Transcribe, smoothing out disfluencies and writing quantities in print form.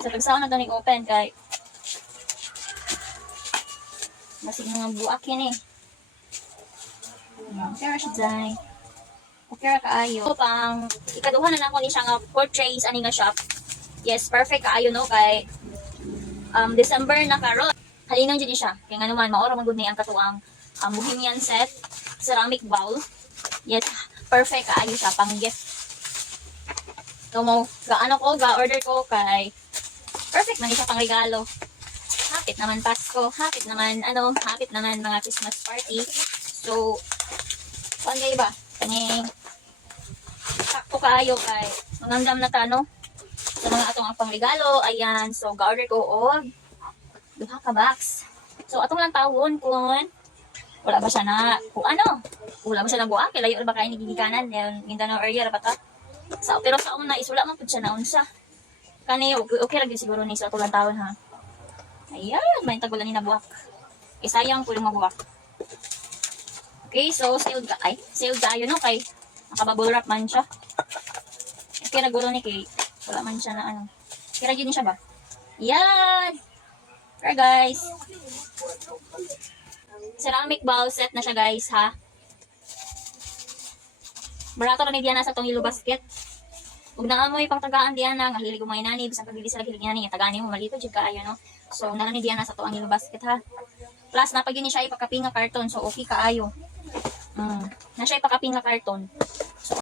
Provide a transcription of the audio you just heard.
Sa tagsaon na ito open kay masig mga buak yan eh. Okay ra siya dyan. Okay ra kaayo. So, pang ikaduha na ako ni siya nga portraits ani nga shop. Yes, perfect kaayo no kay December na karon. Halinon dyan siya. Kaya nga naman, maura magod ni ang katuang Bohemian set, ceramic bowl. Yes, perfect kaayo siya pang gift. So mo, ga-order ko kay perfect man siya pang regalo. Hapit naman Pasko, hapit naman mga Christmas party. So, saan kayo ba? Kaning sakto kaayo kay mangandam na tano sa mga atong ang pangregalo. Ayan, so ga-order ko og duha ka box. So atong lang tawon kung wala ba siya na wala ba siya na buak, layo ra ba kay ni gigikanan yung Mindanao area ra ba ta? Pero sa una is wala man pud siya na unsa. Kani okay ra gyud siguro ni sa atong lang tawon ha. Ayan, may tagulan ni na buak. Eh sayang pud mabuak. Okay, so sealed tayo no kay nakabubble wrap man siya. Okay ra guro ni kay wala man siya na Okay ra gyud ni siya ba? Yan. Okay guys. Ceramic bowl set na siya guys ha. Barato ra ni Diana sa tong yellow basket. Ug naamoy pang tagaan Diana nga hilig umay nani bisan pag dili sila hilig nani tagani mo malito jud kaayo no. So nara ni Diana sa tong yellow basket ha. Plus napag ni siya ipakapinga karton so okay kaayo. Na siya ipakapinga karton.